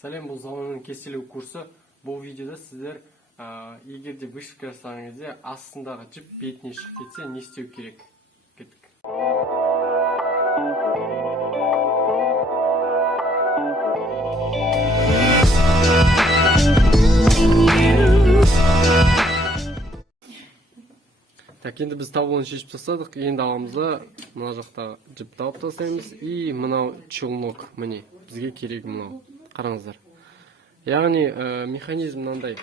Сәлем, бұл заманның кестелеу курсы. Бұл видеода сіздер егер де вышивка жасаған кезде астындағы жіп бетіне шығып кетсе, не істеу керек? Кеттік. Так, енді біз таблоны шешіп тастадық. Енді аламызда мына жақта жіпті алып тастаймыз. И мынау челнок, міне бізге керек мынау. Қараңыздар. Яғни механизм мынандай.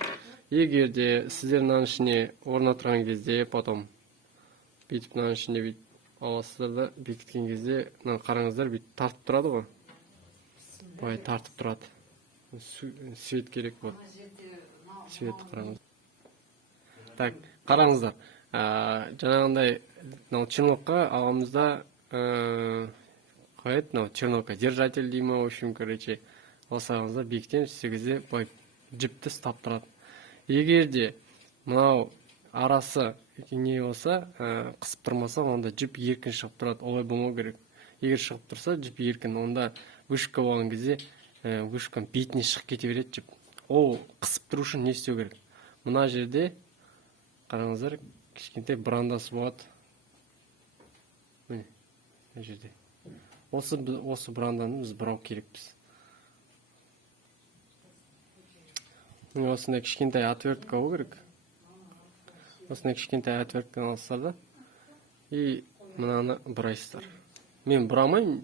Егер де сіздер мынаның ішіне орнатырған кезде, потом бүйтіп мынаның ішіне бүйтіп аласыздар да бекіткен кезде, мына қараңыздар бүйтіп тартып тұрады ғой. Былай тартып тұрады. Свет керек вот. Свет қараңыз. Так, қараңыздар. Жаңағындай черновка аламызда қояды, черновка держатель деймі, в общем, короче, осыларыңызда бекітеміз, сегізде жіпті ұстап тұрады. Егер де мынау арасы не болса, қысып тұрмаса, онда жіп еркін шығып тұрады. Олай болмау керек. Егер шығып тұрса, жіп еркін, онда вышивка болған кезде вышивканың бетіне шығып кете береді жіп. Ол қысып тұру үшін не істеу керек? Мына жерде қараңыздар, кішкентай брандасы болады. Міне, мына жерде. Осы бранданы біз бұрау керекпіз. Осындай кішкентай отвертка болу керек. Осындай кішкентай отвертканы аласыздар да. И мынаны бұрайсыздар. Мен бұрамаймын,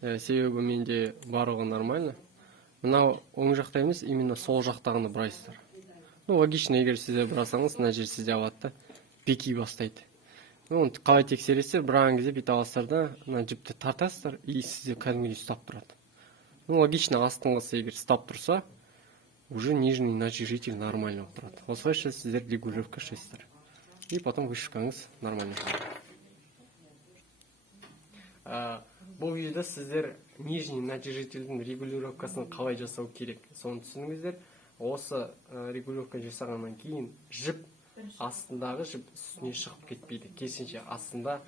себебі менде барлығы нормально. Мынау оң жақта емес, именно сол жақтағыны бұрайсыздар. Логично, егер сізде бұрасаңыз, мына жер сізде алады да, беки бастайды. Оны қалай тексересіздер, бұраған кезде бет аласыздар да, мына жіпті тартасыздар, и сізде кәдімгідей ұстап тұрады. Логично, астыңғысы егер ұстап тұрса, уже нижний натяжитель нормально отырады. Осылайша сіздер регулировка жасайсыздар. И потом вышивкаңыз нормально. Бұл видеода сіздер нижний натяжительдің регулировкасын қалай жасау керек, соны түсініңіздер. Осы регулировка жасағаннан кейін жіп астындағы жіп үстіне шығып кетпейді. Керісінше астында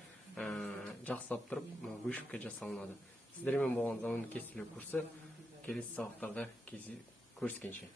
жақсылап тұрып вышивка жасалынады. Сіздермен болған заманның кестелеу курсы келесі сабақтарда көріскенше.